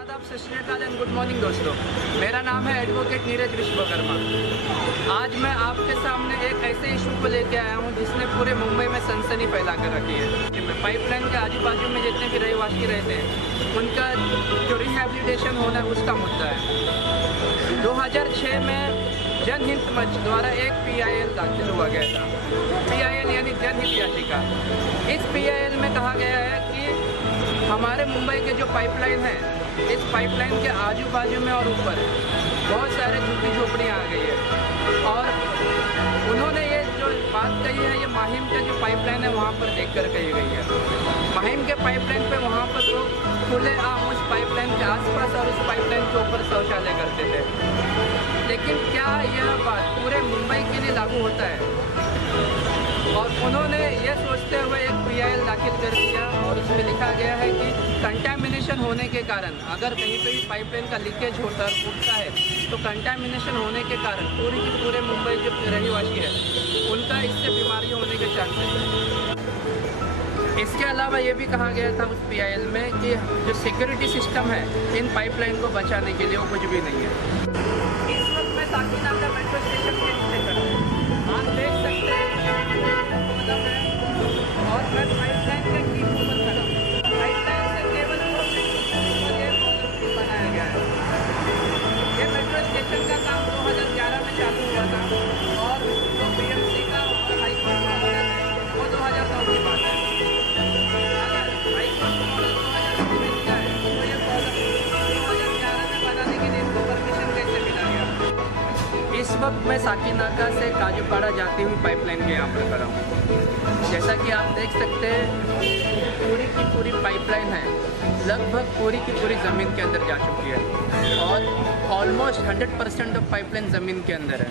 आदाब, सत श्री अकाल एंड गुड मॉर्निंग दोस्तों। मेरा नाम है एडवोकेट नीरज विश्वकर्मा। आज मैं आपके सामने एक ऐसे इशू को लेकर आया हूं जिसने पूरे मुंबई में सनसनी फैला कर रखी है। पाइपलाइन के आजू बाजू में जितने भी रहवासी रहते हैं उनका जो रिहेबिलिटेशन होना है उसका मुद्दा है। 2006 में जनहित मंच द्वारा एक PIL दाखिल हुआ गया था। PIL यानी जनहित याचिका। इस PIL में कहा गया है कि हमारे मुंबई के जो पाइपलाइन है, इस पाइपलाइन के आजू बाजू में और ऊपर बहुत सारे झुग्गी झोपड़ियाँ आ गई है। और उन्होंने ये जो बात कही है, ये माहिम का जो पाइपलाइन है वहाँ पर देखकर कही गई है। माहिम के पाइपलाइन पे वहाँ पर लोग खुलेआम उस पाइपलाइन के आसपास और उस पाइपलाइन के ऊपर शौचालय करते थे। लेकिन क्या यह बात पूरे मुंबई के लिए लागू होता है? और उन्होंने ये सोचते हुए एक PIL दाखिल कर दिया और उसमें लिखा गया है कि कंटामिनेशन होने के कारण अगर कहीं पे भी पाइपलाइन का लीकेज होता है, फूटता है, तो कंटामिनेशन होने के कारण पूरी की पूरे मुंबई जो रहवासी है उनका इससे बीमारी होने के चांसेस है। इसके अलावा ये भी कहा गया था उस PIL में कि जो सिक्योरिटी सिस्टम है इन पाइपलाइन को बचाने के लिए वो कुछ भी नहीं है। इस वक्त मैं साकीनाका मेट्रो स्टेशन के नीचे खड़ा हूं। आप देख सकते हैं और मैं पाइपलाइन के ठीक ऊपर खड़ा हूँ। पाइपलाइन से केवल 2 फीट ऊपर ये कॉलोनी बनाया गया है। ये मेट्रो स्टेशन का काम 2011 में चालू हुआ था और जो BMC का और हाईकोर्ट का ऑर्डर है वो 2009 की बात है। अगर हाईकोर्ट का ऑर्डर 2009 में दिया है तो ये कॉलोनी 2011 में बनाने के लिए इनको परमिशन कैसे मिला गया? इस वक्त मैं साकीनाका से काजूपाड़ा जाती हुई पाइपलाइन के यहाँ पर खड़ा हूँ। जैसा कि आप देख सकते हैं पूरी की पूरी पाइपलाइन है, लगभग पूरी की पूरी ज़मीन के अंदर जा चुकी है और ऑलमोस्ट 100% ऑफ पाइपलाइन ज़मीन के अंदर है।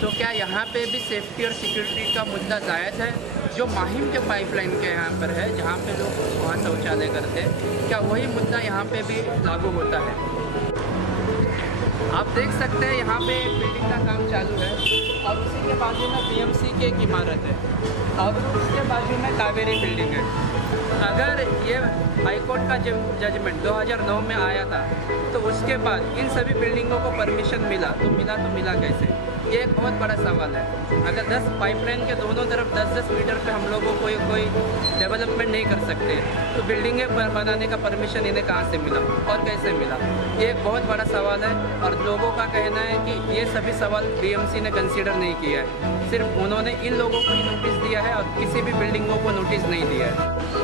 तो क्या यहाँ पे भी सेफ्टी और सिक्योरिटी का मुद्दा जायज़ है? जो माहिम के पाइपलाइन के यहाँ पर है, जहाँ पे लोग वहाँ शौचालय करते हैं, क्या वही मुद्दा यहाँ पे भी लागू होता है? आप देख सकते हैं यहाँ पे बिल्डिंग का काम चालू है और उसी के बाजू में BMC की एक इमारत है और उसके बाजू में कावेरी बिल्डिंग है। अगर ये हाईकोर्ट का जजमेंट 2009 में आया था तो उसके बाद इन सभी बिल्डिंगों को परमिशन मिला तो मिला कैसे? ये एक बहुत बड़ा सवाल है। अगर 10 पाइपलाइन के दोनों तरफ 10-10 मीटर पे हम लोगों को कोई डेवलपमेंट नहीं कर सकते तो बिल्डिंगें बनाने का परमिशन इन्हें कहाँ से मिला और कैसे मिला? ये एक बहुत बड़ा सवाल है और लोगों का कहना है कि ये सभी सवाल BMC ने कंसीडर नहीं किया है। सिर्फ उन्होंने इन लोगों को ही नोटिस दिया है और किसी भी बिल्डिंगों को नोटिस नहीं दिया है।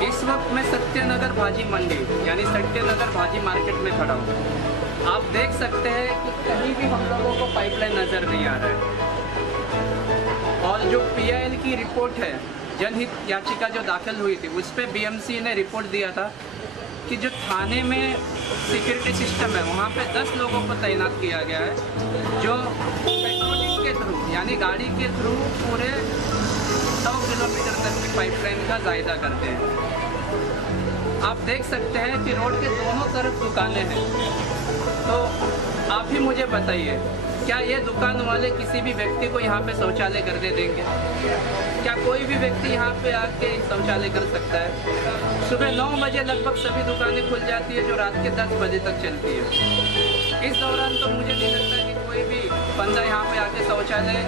इस वक्त मैं सत्यनगर भाजी मंडी यानी सत्यनगर भाजी मार्केट में खड़ा हूँ। आप देख सकते हैं कि कहीं भी हम लोगों को पाइपलाइन नज़र नहीं आ रहा है। और जो PIL की रिपोर्ट है, जनहित याचिका जो दाखिल हुई थी उस पर BMC ने रिपोर्ट दिया था कि जो थाने में सिक्योरिटी सिस्टम है वहाँ पे 10 लोगों को तैनात किया गया है जो पेट्रोलिंग के थ्रू यानी गाड़ी के थ्रू पूरे 100 किलोमीटर तक की पाइपलाइन का जायजा करते हैं। आप देख सकते हैं कि रोड के दोनों तरफ दुकानें हैं। तो आप ही मुझे बताइए, क्या ये दुकान वाले किसी भी व्यक्ति को यहाँ पे शौचालय करने देंगे? क्या कोई भी व्यक्ति यहाँ पे आके शौचालय कर सकता है? सुबह 9 बजे लगभग सभी दुकानें खुल जाती है जो रात के 10 बजे तक चलती है। इस दौरान तो मुझे नहीं लगता कि कोई भी बंदा यहाँ पे आके शौचालय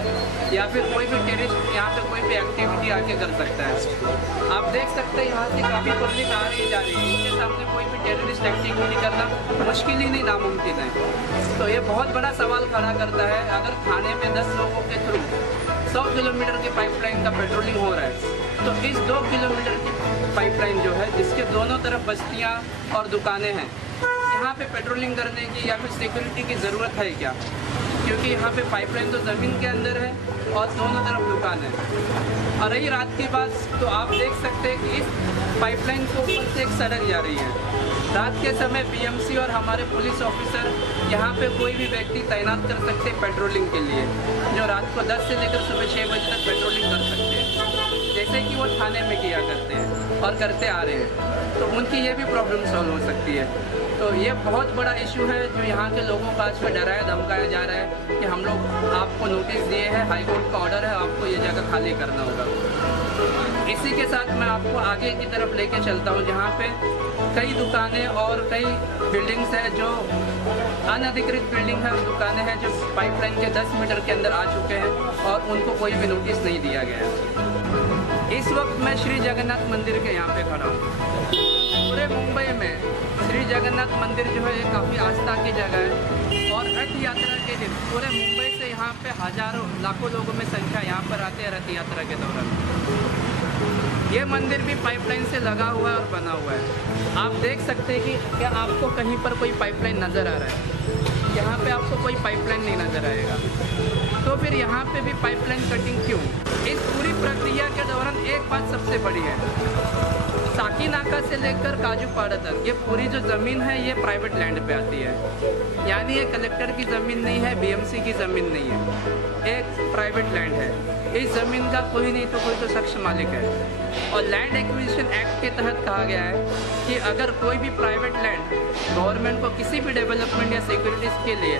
या फिर कोई भी टेरिस्ट यहाँ पे कोई भी एक्टिविटी आके कर सकता है। आप देख सकते हैं यहाँ से काफ़ी पब्लिक आ रही जा रही है। इनके सामने कोई भी टेररिस्ट एक्टिविटी करना मुश्किल ही नहीं, नामुमकिन है। तो ये बहुत बड़ा सवाल खड़ा करता है। अगर थाने में 10 लोगों के थ्रू 100 किलोमीटर की पाइपलाइन का पेट्रोलिंग हो रहा है तो इस 2 किलोमीटर की पाइपलाइन जो है जिसके दोनों तरफ बस्तियाँ और दुकानें हैं, यहाँ पे पेट्रोलिंग करने की या फिर सिक्योरिटी की ज़रूरत है क्या? क्योंकि यहाँ पे पाइपलाइन तो ज़मीन के अंदर है और दोनों तरफ दुकान है। और रही रात की बात तो आप देख सकते हैं कि इस पाइपलाइन के ऊपर से एक सड़क जा रही है। रात के समय BMC और हमारे पुलिस ऑफिसर यहाँ पे कोई भी व्यक्ति तैनात कर सकते हैं पेट्रोलिंग के लिए, जो रात को 10 से लेकर सुबह 6 बजे तक पेट्रोलिंग कर सकते हैं, जैसे कि वो थाने में किया करते हैं और करते आ रहे हैं। तो उनकी ये भी प्रॉब्लम सॉल्व हो सकती है। तो ये बहुत बड़ा इशू है जो यहाँ के लोगों को आजकल डराया धमकाया जा रहा है कि हम लोग आपको नोटिस दिए हैं, हाई कोर्ट का ऑर्डर है, आपको ये जगह खाली करना होगा। इसी के साथ मैं आपको आगे की तरफ लेके चलता हूँ जहाँ पे कई दुकानें और कई बिल्डिंग्स हैं जो अनधिकृत बिल्डिंग है, दुकानें हैं जो पाइपलाइन के 10 मीटर के अंदर आ चुके हैं और उनको कोई भी नोटिस नहीं दिया गया है। इस वक्त मैं श्री जगन्नाथ मंदिर के यहाँ पे खड़ा हूँ। पूरे मुंबई में श्री जगन्नाथ मंदिर जो है ये काफ़ी आस्था की जगह है और रथ यात्रा के दिन पूरे मुंबई से यहाँ पे हजारों लाखों लोगों में संख्या यहाँ पर आते हैं रथ यात्रा के दौरान। ये मंदिर भी पाइपलाइन से लगा हुआ है और बना हुआ है। आप देख सकते हैं कि क्या आपको कहीं पर कोई पाइपलाइन नज़र आ रहा है? यहाँ पे आपको कोई पाइपलाइन नहीं नज़र आएगा। तो फिर यहाँ पे भी पाइपलाइन कटिंग क्यों? इस पूरी प्रक्रिया के दौरान एक बात सबसे बड़ी है, साकीनाका से लेकर काजूपाड़ा तक ये पूरी जो ज़मीन है ये प्राइवेट लैंड पे आती है। यानी ये कलेक्टर की ज़मीन नहीं है, बीएमसी की ज़मीन नहीं है, एक प्राइवेट लैंड है। इस ज़मीन का कोई नहीं तो कोई तो शख्स मालिक है। और लैंड एक्विजिशन एक्ट के तहत कहा गया है कि अगर कोई भी प्राइवेट लैंड गवर्नमेंट को किसी भी डेवलपमेंट या सिक्योरिटीज़ के लिए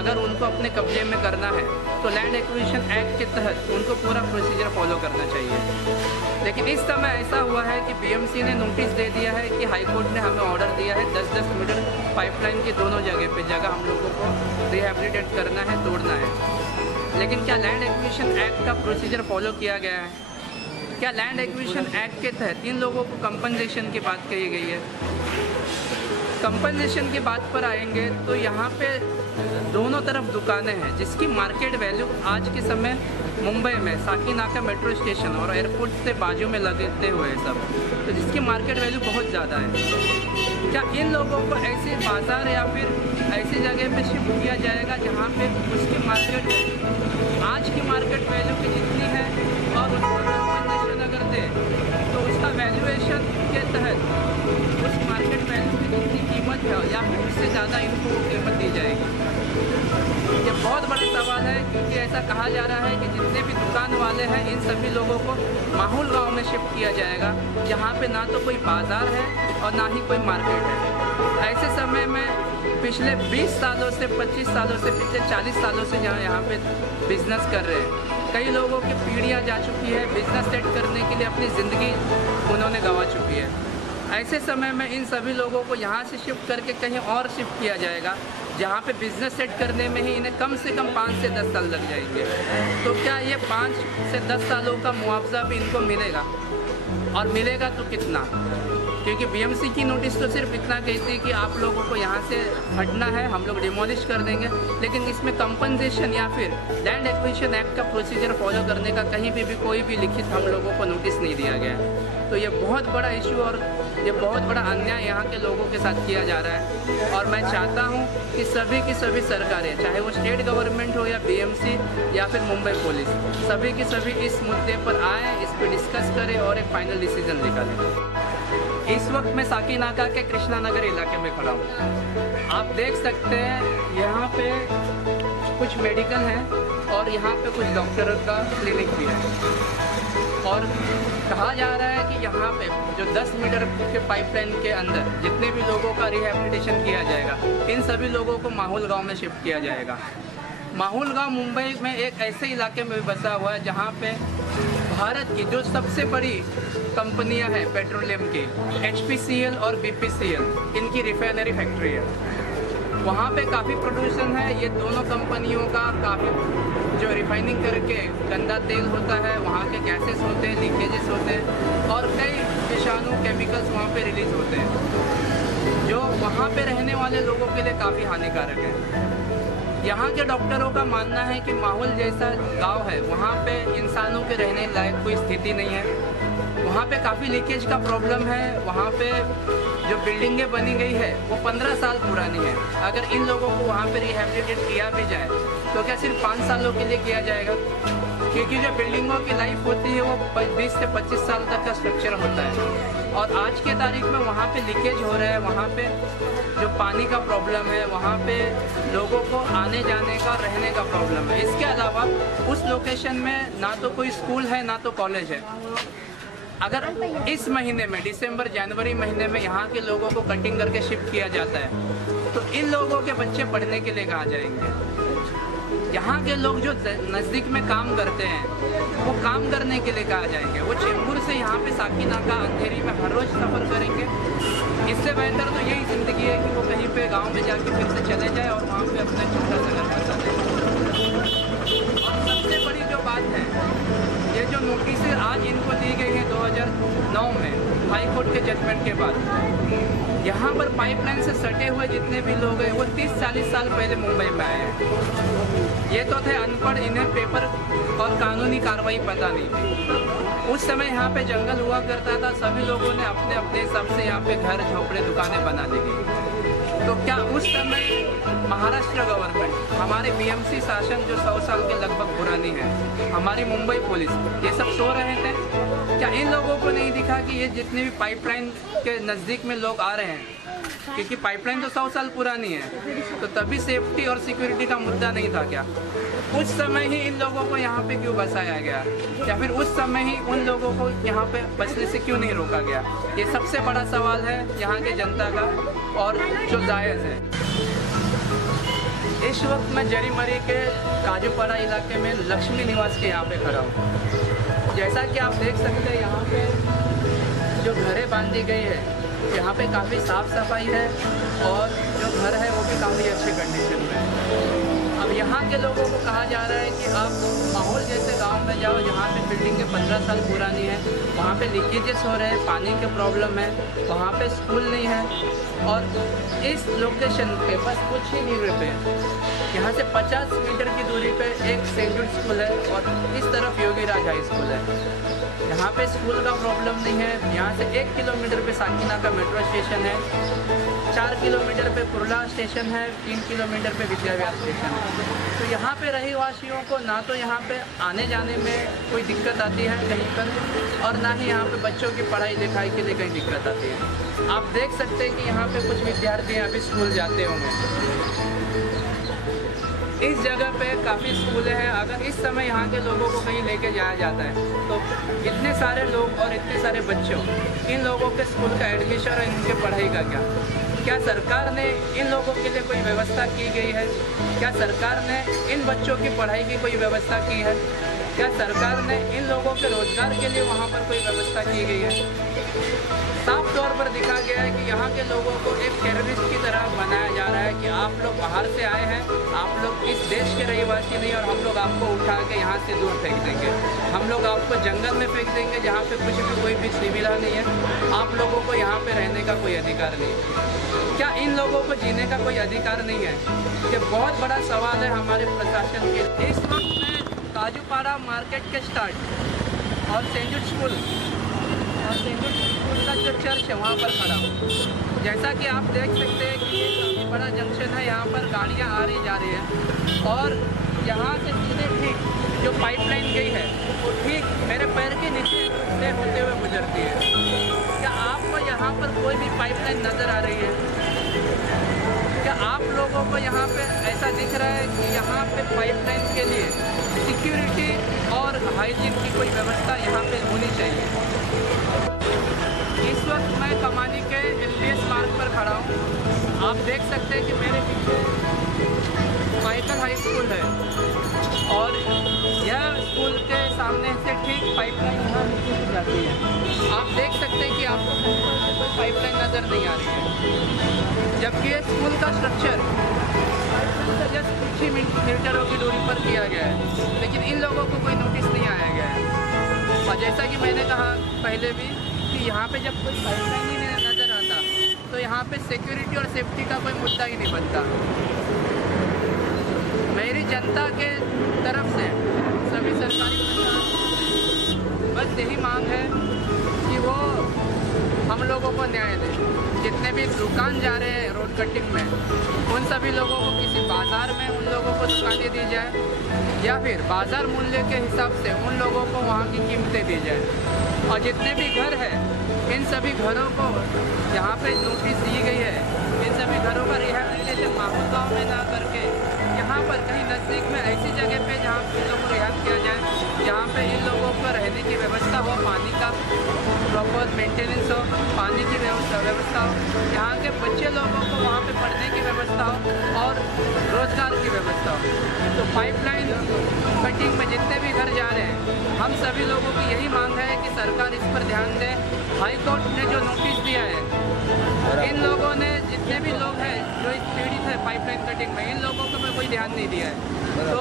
अगर उनको अपने कब्जे में करना है तो लैंड एक्विजिशन एक्ट के तहत उनको पूरा प्रोसीजर फॉलो करना चाहिए। लेकिन इस समय ऐसा हुआ है कि बीएमसी ने नोटिस दे दिया है कि हाई कोर्ट ने हमें ऑर्डर दिया है 10-10 मीटर पाइपलाइन की दोनों जगह हम लोगों को रिहेबिलिटेट करना है, तोड़ना है। लेकिन क्या लैंड एक्विजिशन एक्ट का प्रोसीजर फॉलो किया गया है? क्या लैंड एक्विजिशन एक्ट के तहत इन लोगों को कंपनसेशन की बात कही गई है? कंपनसेशन की बात पर आएंगे तो यहाँ पे दोनों तरफ दुकानें हैं जिसकी मार्केट वैल्यू आज के समय मुंबई में साकीनाका मेट्रो स्टेशन और एयरपोर्ट से बाजू में लगते हुए सब, तो जिसकी मार्केट वैल्यू बहुत ज़्यादा है। क्या इन लोगों को ऐसे बाज़ार या फिर ऐसी जगह पे शिफ्ट किया जाएगा जहाँ पे उसकी मार्केट आज की मार्केट वैल्यू की जितनी है और उसका कंपनसेशन अगर दे तो उसका वैल्यूएशन के तहत उस मार्केट वैल्यू की जितनी कीमत है या फिर उससे ज़्यादा इनको कीमत दी जाएगी? ये बहुत बड़ा सवाल है क्योंकि ऐसा कहा जा रहा है कि जितने भी दुकान वाले हैं इन सभी लोगों को माहौल गांव में शिफ्ट किया जाएगा जहाँ पे ना तो कोई बाज़ार है और ना ही कोई मार्केट है। ऐसे समय में पिछले 20 सालों से 25 सालों से पिछले 40 सालों से जहाँ यहाँ पे बिज़नेस कर रहे हैं, कई लोगों की पीढ़ियाँ जा चुकी है, बिज़नेस सेट करने के लिए अपनी ज़िंदगी उन्होंने गंवा चुकी है। ऐसे समय में इन सभी लोगों को यहाँ से शिफ्ट करके कहीं और शिफ्ट किया जाएगा जहाँ पे बिज़नेस सेट करने में ही इन्हें कम से कम 5 से 10 साल लग जाएंगे। तो क्या ये 5 से 10 सालों का मुआवजा भी इनको मिलेगा? और मिलेगा तो कितना? क्योंकि बीएमसी की नोटिस तो सिर्फ इतना कहती है कि आप लोगों को यहाँ से हटना है, हम लोग डिमोलिश कर देंगे, लेकिन इसमें कंपनसेशन या फिर लैंड एक्विजिशन एक्ट का प्रोसीजर फॉलो करने का कहीं भी कोई भी लिखित हम लोगों को नोटिस नहीं दिया गया। तो ये बहुत बड़ा इशू और ये बहुत बड़ा अन्याय यहाँ के लोगों के साथ किया जा रहा है। और मैं चाहता हूँ कि सभी की सभी सरकारें, चाहे वो स्टेट गवर्नमेंट हो या बीएमसी या फिर मुंबई पुलिस, सभी की सभी इस मुद्दे पर आए, इस पर डिस्कस करें और एक फाइनल डिसीजन निकालें। इस वक्त मैं साकीनाका के कृष्णा नगर इलाके में खड़ा हूँ। आप देख सकते हैं यहाँ पे कुछ मेडिकल हैं और यहाँ पे कुछ डॉक्टरों का क्लिनिक भी है। और कहा जा रहा है कि यहाँ पे जो 10 मीटर के पाइपलाइन के अंदर जितने भी लोगों का रिहेबिलिटेशन किया जाएगा, इन सभी लोगों को माहौल गांव में शिफ्ट किया जाएगा। माहौल गांव मुंबई में एक ऐसे इलाके में बसा हुआ है जहाँ पे भारत की जो सबसे बड़ी कंपनियां हैं पेट्रोलियम की, HPCL और BPCL, इनकी रिफाइनरी फैक्ट्री है। वहाँ पे काफ़ी प्रोड्यूशन है। ये दोनों कंपनियों का काफ़ी जो रिफाइनिंग करके गंदा तेल होता है, वहाँ के गैसेस होते हैं, लीकेजेस होते हैं और कई विषाणु केमिकल्स वहाँ पे रिलीज़ होते हैं जो वहाँ पे रहने वाले लोगों के लिए काफ़ी हानिकारक है। यहाँ के डॉक्टरों का मानना है कि माहौल जैसा गांव है वहाँ पे इंसानों के रहने लायक कोई स्थिति नहीं है। वहाँ पे काफ़ी लीकेज का प्रॉब्लम है। वहाँ पे जो बिल्डिंगें बनी गई है वो 15 साल पुरानी है। अगर इन लोगों को वहाँ पे रिहेबिलिटेट किया भी जाए तो क्या सिर्फ 5 सालों के लिए किया जाएगा? क्योंकि जो बिल्डिंगों की लाइफ होती है वो 20 से 25 साल तक का स्ट्रक्चर होता है और आज के तारीख में वहाँ पे लीकेज हो रहा है। वहाँ पे जो पानी का प्रॉब्लम है, वहाँ पे लोगों को आने जाने का, रहने का प्रॉब्लम है। इसके अलावा उस लोकेशन में ना तो कोई स्कूल है ना तो कॉलेज है। अगर इस महीने में दिसंबर जनवरी महीने में यहाँ के लोगों को कटिंग करके शिफ्ट किया जाता है तो इन लोगों के बच्चे पढ़ने के लिए कहाँ जाएंगे? यहाँ के लोग जो नज़दीक में काम करते हैं वो काम करने के लिए कहाँ जाएंगे? वो चेंबूर से यहाँ पे साकीनाका अंधेरी में हर रोज़ सफ़र करेंगे। इससे बेहतर तो यही ज़िंदगी है कि वो कहीं पे गांव में जाके फिर से चले जाए और वहाँ पे अपना छोटा सा घर बसा दें। और सबसे बड़ी जो बात है, ये जो नोटिस आज इनको दी गई है 2009 में हाई कोर्ट के जजमेंट के बाद, यहाँ पर पाइपलाइन से सटे हुए जितने भी लोग हैं वो 30-40 साल पहले मुंबई में आए हैं। ये तो थे अनपढ़, इन्हें पेपर और कानूनी कार्रवाई पता नहीं थी। उस समय यहाँ पे जंगल हुआ करता था, सभी लोगों ने अपने अपने हिसाब से यहाँ पे घर झोपड़े दुकानें बना ली गई। तो क्या उस समय महाराष्ट्र गवर्नमेंट, हमारे बीएमसी शासन जो 100 साल के लगभग पुरानी है, हमारी मुंबई पुलिस, ये सब सो रहे थे? क्या इन लोगों को नहीं दिखा कि ये जितने भी पाइपलाइन के नज़दीक में लोग आ रहे हैं, क्योंकि पाइपलाइन तो 100 साल पुरानी है, तो तभी सेफ्टी और सिक्योरिटी का मुद्दा नहीं था क्या? उस समय ही इन लोगों को यहाँ पे क्यों बसाया गया, या फिर उस समय ही उन लोगों को यहाँ पे बसने से क्यों नहीं रोका गया? ये सबसे बड़ा सवाल है यहाँ के जनता का और जो जायज़ है। इस वक्त मैं जरीमरी के काजूपाड़ा इलाके में लक्ष्मी निवास के यहाँ पे खड़ा हूँ। जैसा कि आप देख सकते हैं, यहाँ पे जो घरें बांधी गई है, यहाँ पे काफ़ी साफ़ सफाई है और जो घर है वो भी काफ़ी अच्छी कंडीशन में है। अब यहाँ के लोगों को कहा जा रहा है कि आप माहौल जैसे गांव में जाओ जहाँ पे बिल्डिंगें 15 साल पुरानी है, वहाँ पे लीकेजेस हो रहे हैं, पानी के प्रॉब्लम है, वहाँ पे स्कूल नहीं है, और इस लोकेशन पे बस कुछ ही दूरी पे, यहाँ से 50 मीटर की दूरी पे एक सेंट जूड स्कूल है और इस तरफ योगीराज हाई स्कूल है। यहाँ पे स्कूल का प्रॉब्लम नहीं है। यहाँ से 1 किलोमीटर पे साकीनाका मेट्रो स्टेशन है, 4 किलोमीटर पे कुर्ला स्टेशन है, 3 किलोमीटर पे विद्याविहार स्टेशन है। तो यहाँ पे रहीवासियों को ना तो यहाँ पे आने जाने में कोई दिक्कत आती है कहीं पर, और ना ही यहाँ पे बच्चों की पढ़ाई लिखाई के लिए कहीं दिक्कत आती है। आप देख सकते हैं कि यहाँ पे कुछ विद्यार्थी अभी स्कूल जाते होंगे। इस जगह पे काफ़ी स्कूल हैं। अगर इस समय यहाँ के लोगों को कहीं लेके जाया जाता है तो इतने सारे लोग और इतने सारे बच्चों, इन लोगों के स्कूल का एडमिशन और इनके पढ़ाई का क्या सरकार ने इन लोगों के लिए कोई व्यवस्था की गई है? क्या सरकार ने इन बच्चों की पढ़ाई की कोई व्यवस्था की है? क्या सरकार ने इन लोगों के रोज़गार के लिए वहाँ पर कोई व्यवस्था की गई है? साफ तौर पर दिखा गया है कि यहाँ के लोगों को एक टेररिस्ट की तरह बनाया जा रहा है कि आप लोग बाहर से आए हैं, आप लोग इस देश के रहीवासी नहीं, और हम लोग आपको उठा के यहाँ से दूर फेंक देंगे, हम लोग आपको जंगल में फेंक देंगे जहाँ पे कुछ भी कोई भी सुविधा नहीं है, आप लोगों को यहाँ पे रहने का कोई अधिकार नहीं है। क्या इन लोगों को जीने का कोई अधिकार नहीं है? ये बहुत बड़ा सवाल है हमारे प्रशासन के। इस वक्त मैं काजूपाड़ा मार्केट के स्टार्ट और सेंट जूड स्कूल का जो चर्च है वहाँ पर खड़ा हूँ। जैसा कि आप देख सकते हैं कि ये काफ़ी बड़ा जंक्शन है, यहाँ पर गाड़ियाँ आ रही जा रही हैं और यहाँ से सीधे ठीक जो पाइपलाइन गई है वो ठीक मेरे पैर के नीचे से होते हुए गुजरती है। क्या आपको यहाँ पर कोई भी पाइपलाइन नज़र आ रही है? क्या आप लोगों को यहाँ पे ऐसा दिख रहा है कि यहाँ पे पाइपलाइन के लिए सिक्योरिटी और हाइजीन की कोई व्यवस्था यहाँ पे होनी चाहिए? इस वक्त मैं कमानी के एलबीएस मार्ग पर खड़ा हूँ। आप देख सकते हैं कि मेरे पीछे माइकल हाई स्कूल है और यह स्कूल के सामने से ठीक पाइपलाइन यहाँ नीचे से जाती है। आप देख सकते हैं कि आपको कोई पाइपलाइन नज़र नहीं आ रही है, जबकि ये स्कूल का स्ट्रक्चर जस्ट कुछ ही मीटरों की दूरी पर किया गया है, लेकिन इन लोगों को कोई नोटिस नहीं आया गया है। और जैसा कि मैंने कहा पहले भी कि यहाँ पे जब कोई पाइपलाइन ही नहीं नज़र आता तो यहाँ पे सिक्योरिटी और सेफ्टी का कोई मुद्दा ही नहीं बनता। मेरी जनता के तरफ से सभी सरकारी प्रशासन बस यही मांग है कि वो हम लोगों को न्याय दें। जितने भी दुकान जा रहे हैं रोड कटिंग में, उन सभी लोगों को किसी बाज़ार में उन लोगों को दुकानें दी जाए या फिर बाज़ार मूल्य के हिसाब से उन लोगों को वहाँ की कीमतें दी जाए। और जितने भी घर हैं इन सभी घरों को यहाँ पे नोटिस दी गई है, इन सभी घरों का रिहैबिलिटेशन माहौल गाँव में ना करके यहाँ पर कहीं नज़दीक में ऐसी जगह पे जहाँ इन लोगों को रिहाब किया जाए, जहाँ पे इन लोगों को रहने की व्यवस्था हो, पानी का प्रॉपर मेंटेनेंस हो, पानी की व्यवस्था हो, यहाँ के बच्चे लोगों को वहाँ पे पढ़ने की व्यवस्था हो और रोजगार की व्यवस्था हो। तो पाइपलाइन कटिंग में जितने भी घर जा रहे हैं, हम सभी लोगों की यही मांग है कि सरकार इस पर ध्यान दे। हाई कोर्ट ने जो नोटिस दिया है, इन लोगों ने जितने भी लोग हैं जो इस पीड़ित है पाइपलाइन कटिंग में, इन लोगों को कोई ध्यान नहीं दिया है। तो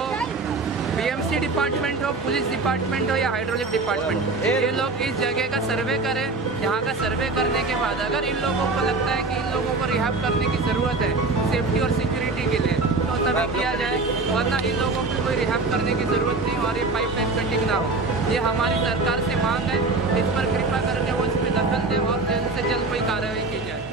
बीएमसी डिपार्टमेंट हो, पुलिस डिपार्टमेंट हो या हाइड्रोलिक डिपार्टमेंट, ये लोग इस जगह का सर्वे करें। यहाँ का सर्वे करने के बाद अगर इन लोगों को लगता है कि इन लोगों को रिहाब करने की ज़रूरत है सेफ्टी और सिक्योरिटी के लिए, तो तभी किया जाए, वरना इन लोगों को कोई रिहाब करने की ज़रूरत नहीं और ये पाइपलाइन कटिंग ना हो। ये हमारी सरकार से मांग है, इस पर कृपा करके वो इस पर दखल दे और जल्द से जल्द कोई कार्रवाई की जाए।